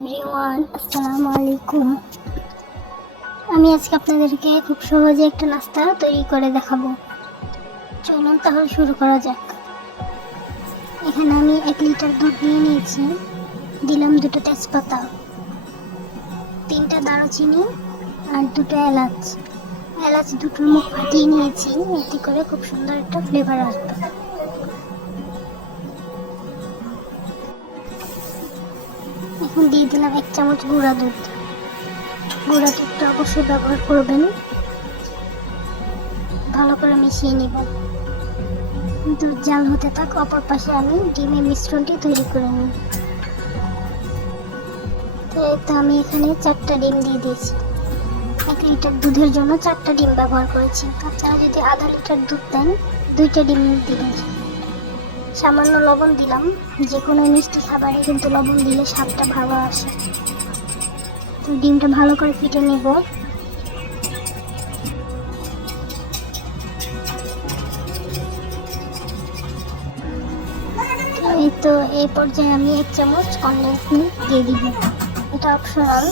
Everyone, আসসালামু আলাইকুম। আমি আজকে আপনাদেরকে খুব সহজে একটা নাস্তা তৈরি করে দেখাবো। চলুন তাহলে শুরু করা যাক। এখানে আমি 1 লিটার দুধ নিয়ে নিয়েছি। দিলাম 2টো তেজপাতা, 3টা দারুচিনি আর 2টো এলাচ। এলাচ 2টোর মুখ ফাটিয়ে নিয়েছি, এতে করে খুব সুন্দর একটা ফ্লেভার আসবে। এখন দিয়ে দিলাম 1 চামচ গুঁড়া দুধ। গুঁড়া দুধটা অবশ্যই ব্যবহার করবেন। ভালো করে মিশিয়ে নিব। দুধ জাল হতে থাক, অপর পাশে আমি ডিমের মিশ্রণটি তৈরি করে নিই। তো আমি এখানে 4টা ডিম দিয়ে দিয়েছি। 1 লিটার দুধের জন্য 4টা ডিম ব্যবহার করেছি। আপনারা যদি আধা লিটার দুধ দেন 2টা ডিম দিবেন। সামান্য লবণ দিলাম। যে কোনো মিষ্টি খাবারে কিন্তু লবণ দিলে স্বাদটা ভালো আসে। তো ডিমটা ভালো করে ফেটে নেব। তো এই পর্যায়ে আমি 1 চামচ কনডেন্স মিল্ক দিয়ে দিব। এটা অপশনাল।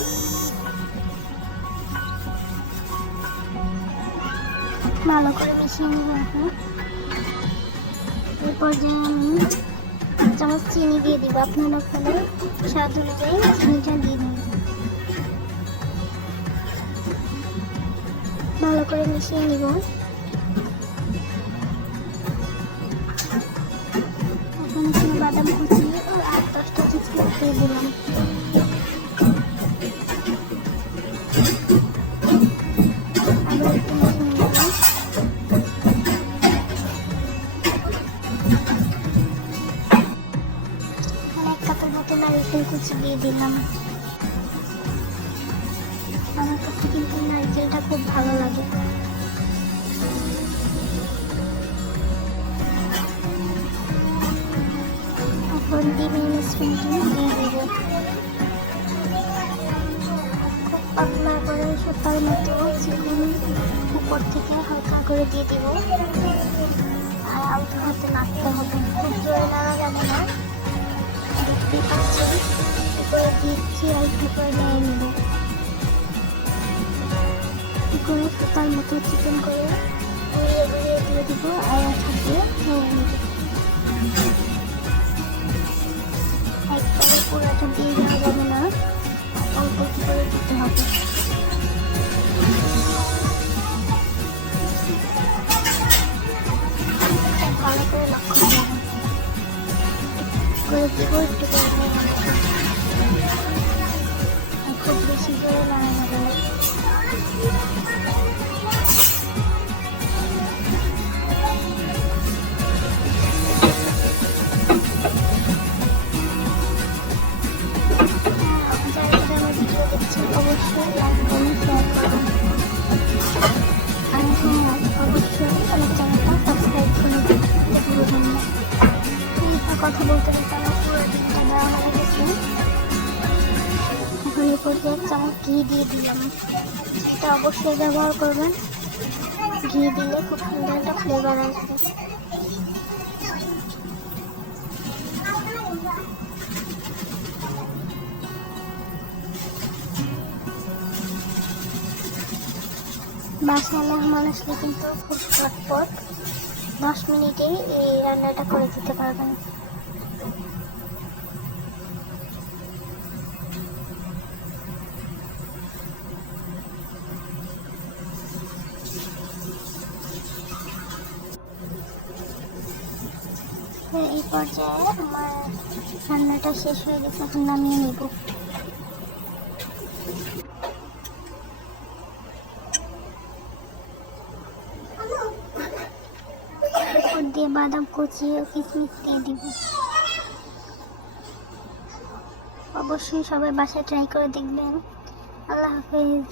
ভালো করে মিশিয়ে নিব। এখন এই পর্যায়ে আমি 1 চামচ চিনি দিয়ে দিব। আপনারা আপনাদের স্বাদ অনুযায়ী চিনিটা দিয়ে দিন। ভালো করে মিশিয়ে নিব। এখন এখানে বাদাম কুচি আর 8-10টা কিশমিশ দিয়ে দিলাম। আবার একটু মিশিয়ে নিব। এখানে 1 কাপের মতো নারকেল কুচি দিয়ে দিলাম। আমার কাছে কিন্তু নারকেলটা খুব ভালো লাগে। এখন ডিমের মিশ্রণটি দিয়ে দেব। খুব পাতলা করে সুতার মতো চিকন উপর থেকে হালকা করে দিয়ে দিব। আর আলতো হাতে নাড়তে হবে, খুব জোরে নাড়া যাবে না। দেখতেই পাচ্ছেন উপরে দিচ্ছি আর একটু করে নেড়ে নেব। করে সুতার মতো চিকন করে ঘুরিয়ে ঘুরিয়ে দিয়ে দিব আর থাকিয়ে নেড়ে নেব। একবারে পুরোটা দিয়ে দেওয়া যাবে না, অল্প করে দিতে হবে। ভালো করে লক্ষ্য করে দিব, একটু করে নেড়ে নেব। খুব বেশি করে নাড়া যাবে না। অবশ্যই লাইক কমেন্ট শেয়ার করুন। আর হ্যাঁ, অবশ্যই আমার চ্যানেলটা সাবস্ক্রাইব করে ভুলবেন না। কথা বলতে বলতে আমার পুরো দিনটা দেওয়া হয়ে গেছে। এখন এই পর্যায়ে 1 চামচ ঘি দিয়ে দিলাম। এটা অবশ্যই ব্যবহার করবেন। ঘি দিলে খুব সুন্দর একটা ফ্লেভার আসবে। বাসায় মেহমান আসলে কিন্তু খুব ঝটপট 10 মিনিটেই এই রান্নাটা করে দিতে পারবেন। এই পর্যায়ে আমার রান্নাটা শেষ হয়ে গেছে, এখন নামিয়ে নিব। উপর দিয়ে বাদাম কুচি ও কিশমিশ দিয়ে দিব। অবশ্যই সবাই বাসায় ট্রাই করে দেখবেন। আল্লাহ হাফেজ।